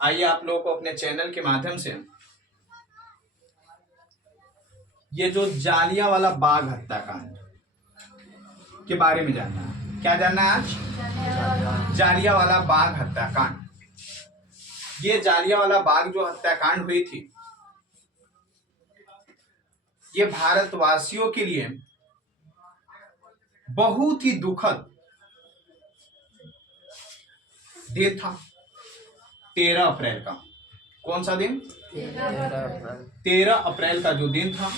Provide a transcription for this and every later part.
आइए आप लोगों को अपने चैनल के माध्यम से ये जो जालियांवाला बाग हत्याकांड के बारे में जानना है। क्या जानना है आज? जालियांवाला बाग हत्याकांड। ये जालियांवाला बाग जो हत्याकांड हुई थी, ये भारतवासियों के लिए बहुत ही दुखद दिन था। 13 अप्रैल का। कौन सा दिन? 13 अप्रैल का जो दिन था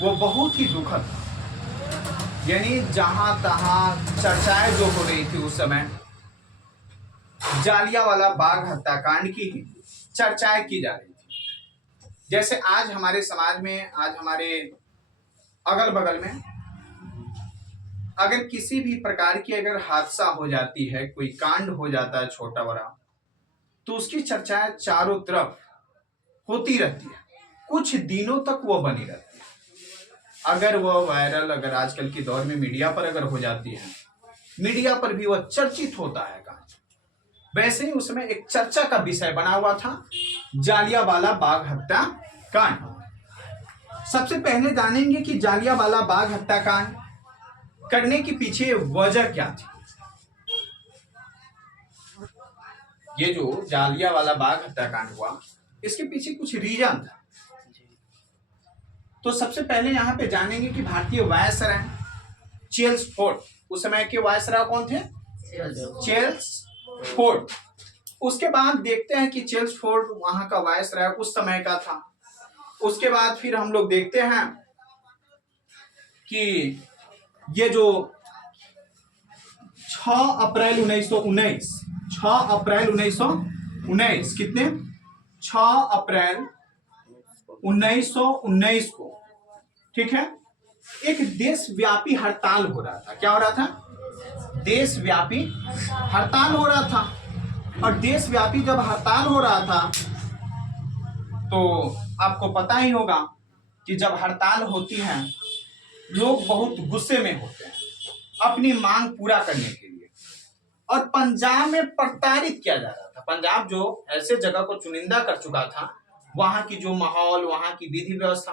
वो बहुत ही दुखद था। यानी जहां तहां चर्चाएं जो हो रही थी उस समय जालियांवाला बाग हत्याकांड की ही चर्चाएं की जा रही थी। जैसे आज हमारे समाज में, आज हमारे अगल बगल में अगर किसी भी प्रकार की अगर हादसा हो जाती है, कोई कांड हो जाता है छोटा बड़ा, तो उसकी चर्चाएं चारों तरफ होती रहती है, कुछ दिनों तक वो बनी रहती है। अगर वो वायरल, अगर आजकल के दौर में मीडिया पर अगर हो जाती है, मीडिया पर भी वह चर्चित होता है कांड। वैसे ही उसमें एक चर्चा का विषय बना हुआ था जालियांवाला बाग हत्याकांड। सबसे पहले जानेंगे कि जालियांवाला बाग हत्याकांड करने के पीछे वजह क्या थी। ये जो जालियांवाला बाग हत्याकांड हुआ, इसके पीछे कुछ रीजन था। तो सबसे पहले यहां पे जानेंगे कि भारतीय वायसराय चेम्सफोर्ड, उस समय के वायसराय कौन थे? चेम्सफोर्ड। उसके बाद देखते हैं कि चेम्सफोर्ड वहां का वायसराय उस समय का था। उसके बाद फिर हम लोग देखते हैं कि ये जो 6 अप्रैल 1919, 6 अप्रैल 1919 कितने? 6 अप्रैल 1919 को, ठीक है, एक देशव्यापी हड़ताल हो रहा था। क्या हो रहा था? देशव्यापी हड़ताल हो रहा था। और देशव्यापी जब हड़ताल हो रहा था तो आपको पता ही होगा कि जब हड़ताल होती है लोग बहुत गुस्से में होते हैं अपनी मांग पूरा करने के लिए। और पंजाब में प्रताड़ित किया जा रहा था। पंजाब जो ऐसे जगह को चुनिंदा कर चुका था, वहां की जो माहौल, वहां की विधि व्यवस्था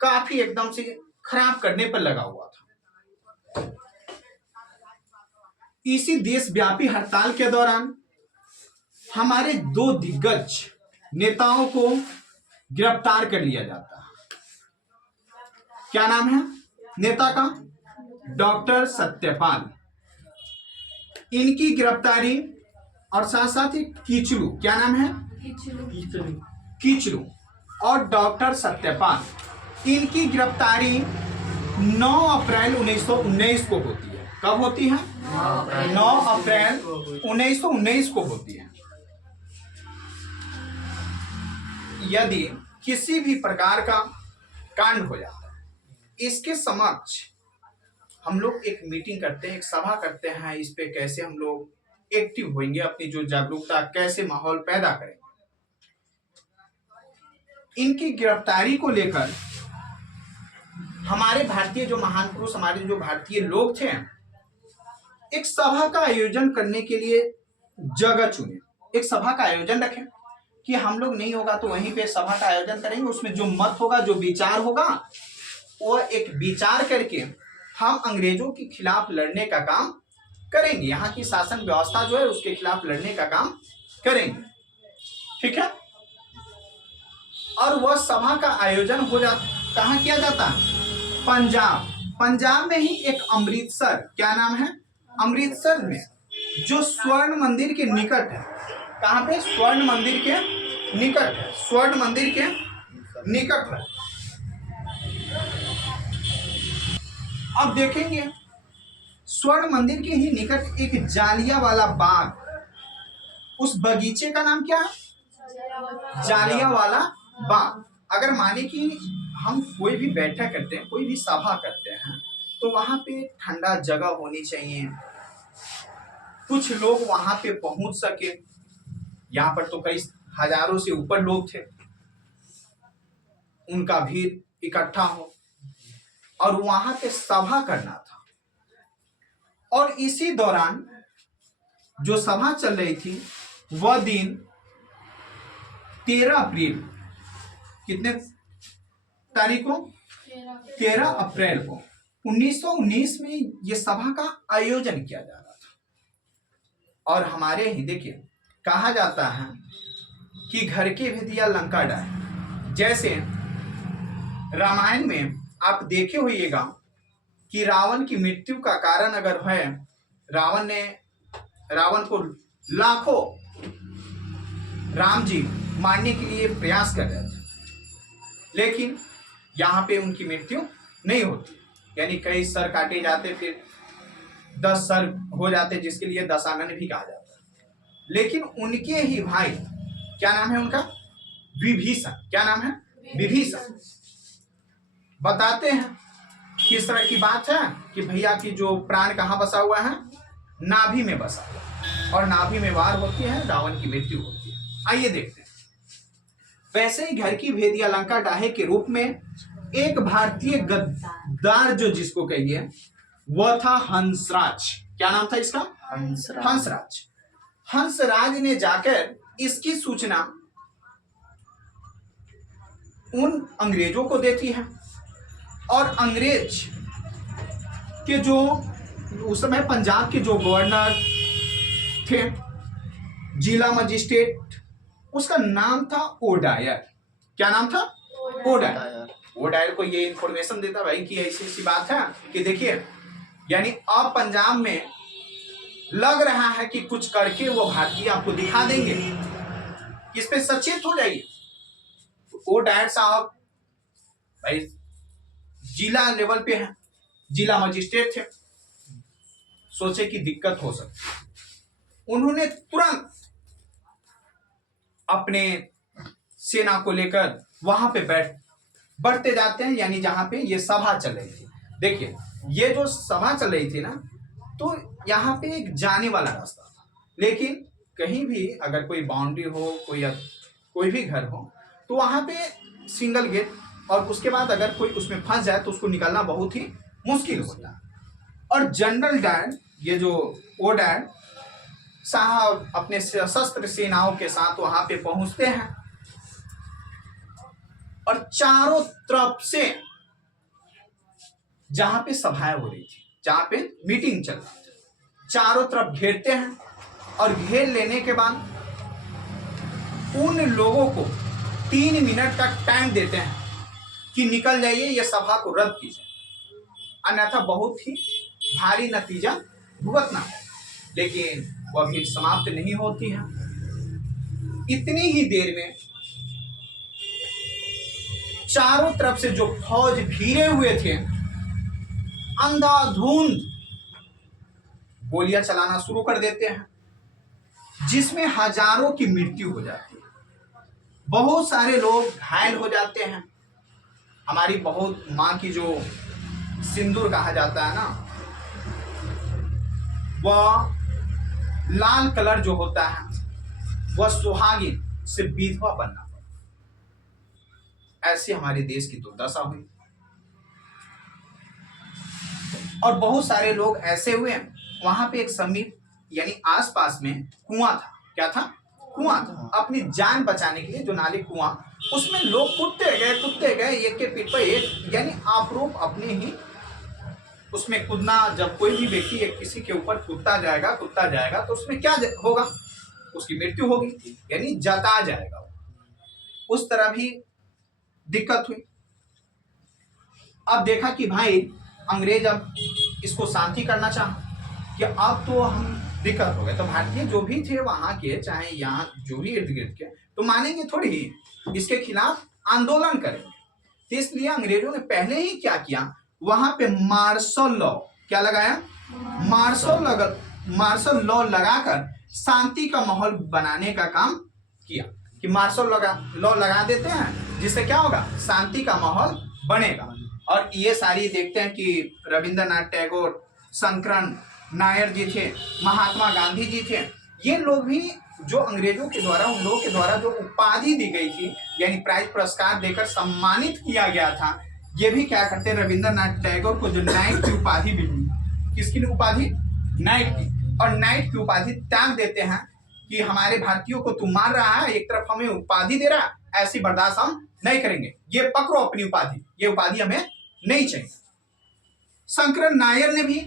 काफी एकदम से खराब करने पर लगा हुआ था। इसी देशव्यापी हड़ताल के दौरान हमारे 2 दिग्गज नेताओं को गिरफ्तार कर लिया जाता है। क्या नाम है नेता का? डॉक्टर सत्यपाल। इनकी गिरफ्तारी और साथ साथ ही कीचलू, क्या नाम है? कीचलू और डॉक्टर सत्यपाल, इनकी गिरफ्तारी 9 अप्रैल 1919 को होती है। कब होती है? 9 अप्रैल 1919 को होती है। यदि किसी भी प्रकार का कांड हो जाता है, इसके समक्ष हम लोग एक मीटिंग करते हैं, एक सभा करते हैं, इस पे कैसे हम लोग एक्टिव होंगे, अपनी जो जागरूकता, कैसे माहौल पैदा करेंगे। इनकी गिरफ्तारी को लेकर हमारे भारतीय जो महान पुरुष, हमारे जो भारतीय लोग थे, एक सभा का आयोजन करने के लिए जगह चुने, एक सभा का आयोजन रखें कि हम लोग नहीं होगा तो वहीं पे सभा का आयोजन करेंगे। उसमें जो मत होगा, जो विचार होगा, वो एक विचार करके हम अंग्रेजों के खिलाफ लड़ने का काम करेंगे। यहाँ की शासन व्यवस्था जो है उसके खिलाफ लड़ने का काम करेंगे, ठीक है। और वह सभा का आयोजन हो जाता, कहाँ किया जाता है? पंजाब। पंजाब में ही एक अमृतसर, क्या नाम है? अमृतसर में, जो स्वर्ण मंदिर के निकट है। कहाँ पे? स्वर्ण मंदिर के निकट है। स्वर्ण मंदिर के निकट है। अब देखेंगे स्वर्ण मंदिर के ही निकट एक जालियांवाला बाग, उस बगीचे का नाम क्या है? जालियांवाला बाग। अगर माने कि हम कोई भी बैठक करते हैं, कोई भी सभा करते हैं, तो वहां पे ठंडा जगह होनी चाहिए, कुछ लोग वहां पे पहुंच सके। यहाँ पर तो कई हजारों से ऊपर लोग थे, उनका भीड़ इकट्ठा हो और वहां पे सभा करना था। और इसी दौरान जो सभा चल रही थी वह दिन 13 अप्रैल, कितने तारीख को? 13 अप्रैल को 1919 में यह सभा का आयोजन किया जा रहा था। और हमारे ही देखिए कहा जाता है कि घर के भेदिया लंका डाहे। जैसे रामायण में आप देखे होइएगा कि रावण की मृत्यु का कारण अगर है, रावण को लाखों राम जी मारने के लिए प्रयास कर रहे थे, लेकिन यहाँ पे उनकी मृत्यु नहीं होती, यानी कई सर काटे जाते, फिर 10 सर हो जाते, जिसके लिए दशानन भी कहा जाता है। लेकिन उनके ही भाई, क्या नाम है उनका? विभीषण। क्या नाम है? विभीषण। बताते हैं किस तरह की बात है कि भैया की जो प्राण कहाँ बसा हुआ है? नाभि में बसा हुआ है, और नाभि में वार होती है, रावण की मृत्यु होती है। आइए देखते हैं। वैसे ही घर की भेदिया लंका डाहे के रूप में एक भारतीय गद्दार जो जिसको कहिए, वह था हंसराज। क्या नाम था इसका? हंसराज। हंसराज ने जाकर इसकी सूचना उन अंग्रेजों को देती है, और अंग्रेज के जो उस समय पंजाब के जो गवर्नर थे, जिला मजिस्ट्रेट, उसका नाम था ओडायर। क्या नाम था? ओडायर। ओडायर को ये इंफॉर्मेशन देता भाई कि ऐसी ऐसी बात है कि देखिए, यानी अब पंजाब में लग रहा है कि कुछ करके वो भारतीय आपको दिखा देंगे, इस पे सचेत हो जाइए। ओडायर साहब भाई जिला लेवल पे है, जिला मजिस्ट्रेट थे, सोचे कि दिक्कत हो सकती। उन्होंने तुरंत अपने सेना को लेकर वहां पे बढ़ते जाते हैं, यानी जहां पे ये सभा चल रही थी। देखिए ये जो सभा चल रही थी ना, तो यहाँ पे एक जाने वाला रास्ता था, लेकिन कहीं भी अगर कोई बाउंड्री हो, कोई भी घर हो, तो वहां पे सिंगल गेट, और उसके बाद अगर कोई उसमें फंस जाए तो उसको निकलना बहुत ही मुश्किल होता है। और जनरल डायर, ये जो ओडायर साहब अपने सशस्त्र सेनाओं के साथ वहां पे पहुंचते हैं, और चारों तरफ से जहां पे सभाएं हो रही थी, जहां पे मीटिंग चल रही थी, चारों तरफ घेरते हैं, और घेर लेने के बाद उन लोगों को 3 मिनट का टाइम देते हैं कि निकल जाइए, यह सभा को रद्द कीजिए, अन्यथा बहुत ही भारी नतीजा भुगतना है। लेकिन वह भी समाप्त नहीं होती है। इतनी ही देर में चारों तरफ से जो फौज भीरे हुए थे, अंधाधुंध गोलियां चलाना शुरू कर देते हैं, जिसमें हजारों की मृत्यु हो जाती है, बहुत सारे लोग घायल हो जाते हैं। हमारी बहुत माँ की जो सिंदूर कहा जाता है ना, वह लाल कलर जो होता है, वह सुहागिन से विधवा बनना पड़ा। ऐसी हमारे देश की दुर्दशा हुई, और बहुत सारे लोग ऐसे हुए। वहां पे एक समीप यानी आसपास में कुआं था। क्या था? कुआं था। अपनी जान बचाने के लिए जो नाले कुआं, उसमें लोग कूदते गए, एक के पीठ पर एक, यानी आप अपने ही उसमें कूदना। जब कोई भी व्यक्ति एक किसी के ऊपर कूदता जाएगा तो उसमें क्या होगा? उसकी मृत्यु होगी, यानी जता जाएगा। उस तरह भी दिक्कत हुई। अब देखा कि भाई अंग्रेज अब इसको शांति करना चाहा कि अब तो हम दिक्कत हो गए, तो भारतीय जो भी थे वहां के, चाहे यहाँ जो भी इर्द गिर्द के, तो मानेंगे थोड़ी ही, इसके खिलाफ आंदोलन करेंगे। तो इसलिए अंग्रेजों ने पहले ही क्या किया, वहां पे मार्शल लॉ, क्या लगाया? मार्शल लॉ लगाकर शांति का माहौल बनाने का काम किया कि मार्शल लॉ लगा देते हैं, जिससे क्या होगा? शांति का माहौल बनेगा। और ये सारी देखते हैं कि रविंद्रनाथ टैगोर, शंकरन नायर जी थे, महात्मा गांधी जी थे, ये लोग भी जो अंग्रेजों के द्वारा, उन लोगों के द्वारा जो उपाधि दी गई थी, यानी प्राइज पुरस्कार देकर सम्मानित किया गया था, ये भी क्या करते हैं? रविंद्रनाथ टैगोर को जो नाइट की उपाधि भी मिली, किसकी उपाधि? नाइट की। और नाइट की उपाधि त्याग देते हैं कि हमारे भारतीयों को तू मार रहा है, एक तरफ हमें उपाधि दे रहा है, ऐसी बर्दाश्त हम नहीं करेंगे, ये पकड़ो अपनी उपाधि, ये उपाधि हमें नहीं चाहिए। शंकरन नायर ने भी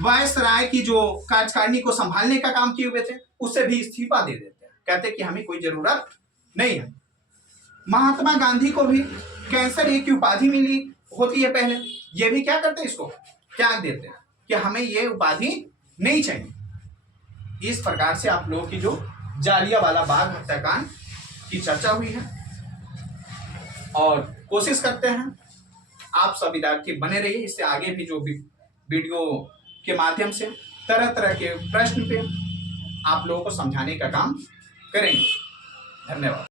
वायसराय की जो कार्यकारिणी को संभालने का काम किए हुए थे, उससे भी इस्तीफा दे देते हैं, कहते हैं कि हमें कोई जरूरत नहीं है। महात्मा गांधी को भी कैंसर एक की उपाधि मिली होती है पहले, ये भी क्या करते हैं, इसको त्याग देते हैं कि हमें ये उपाधि नहीं चाहिए। इस प्रकार से आप लोगों की जो जालियांवाला बाग हत्याकांड की चर्चा हुई है, और कोशिश करते हैं आप सब विद्यार्थी बने रहिए, इससे आगे भी जो वीडियो के माध्यम से तरह तरह के प्रश्न पे आप लोगों को समझाने का काम करेंगे। धन्यवाद।